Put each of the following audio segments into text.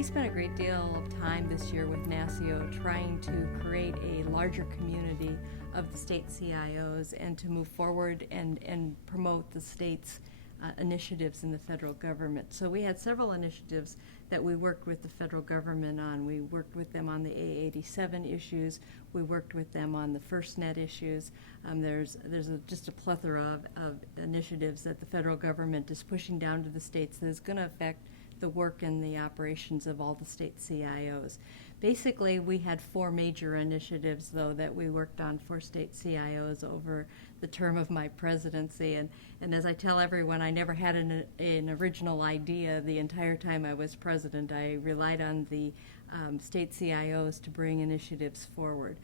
We spent a great deal of time this year with NASCIO trying to create a larger community of the state CIOs and to move forward and promote the state's initiatives in the federal government. So we had several initiatives that we worked with the federal government on. We worked with them on the A87 issues. We worked with them on the FirstNet issues. There's just a plethora of initiatives that the federal government is pushing down to the states that is going to affect the work and the operations of all the state CIOs. Basically, we had 4 major initiatives, though, that we worked on for state CIOs over the term of my presidency. And as I tell everyone, I never had an original idea the entire time I was president. I relied on the state CIOs to bring initiatives forward.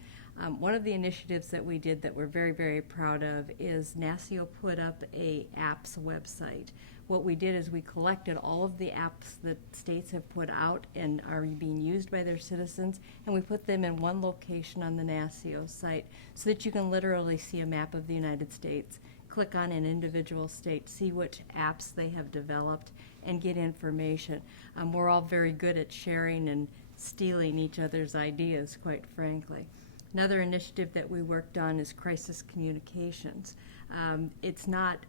One of the initiatives that we did that we're very, very proud of is NASCIO put up a apps website. What we did is we collected all of the apps that states have put out and are being used by their citizens, and we put them in one location on the NASCIO site so that you can literally see a map of the United States, click on an individual state, see which apps they have developed, and get information. We're all very good at sharing and stealing each other's ideas, quite frankly. Another initiative that we worked on is crisis communications. It's not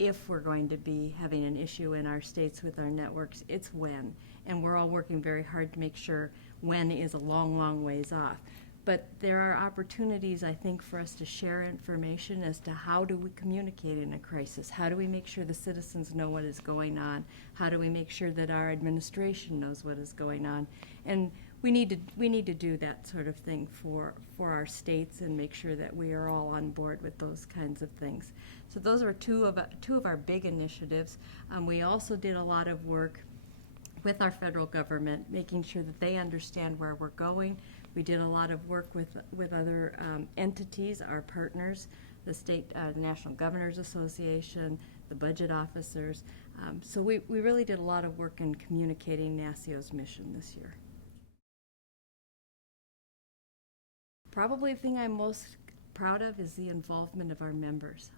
if we're going to be having an issue in our states with our networks, it's when. And we're all working very hard to make sure when is a long, long ways off. But there are opportunities, I think, for us to share information as to how do we communicate in a crisis? How do we make sure the citizens know what is going on? How do we make sure that our administration knows what is going on? And we need to do that sort of thing for our states and make sure that we are all on board with those kinds of things. So those are two of our big initiatives. We also did a lot of work with our federal government, making sure that they understand where we're going. We did a lot of work with other entities, our partners, the state National Governors Association, the budget officers. So we really did a lot of work in communicating NASCIO's mission this year. Probably the thing I'm most proud of is the involvement of our members.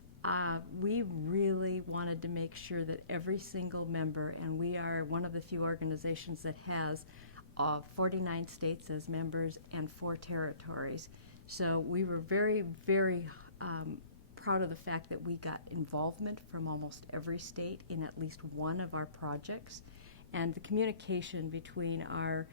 We really wanted to make sure that every single member, and we are one of the few organizations that has 49 states as members and 4 territories. So we were very, very proud of the fact that we got involvement from almost every state in at least one of our projects. And the communication between our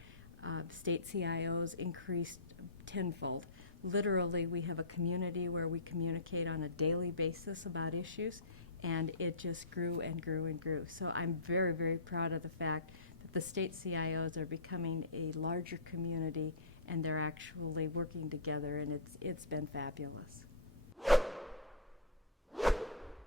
state CIOs increased tenfold. Literally, we have a community where we communicate on a daily basis about issues, and it just grew and grew and grew. So I'm very, very proud of the fact that the state CIOs are becoming a larger community, and they're actually working together, and it's been fabulous.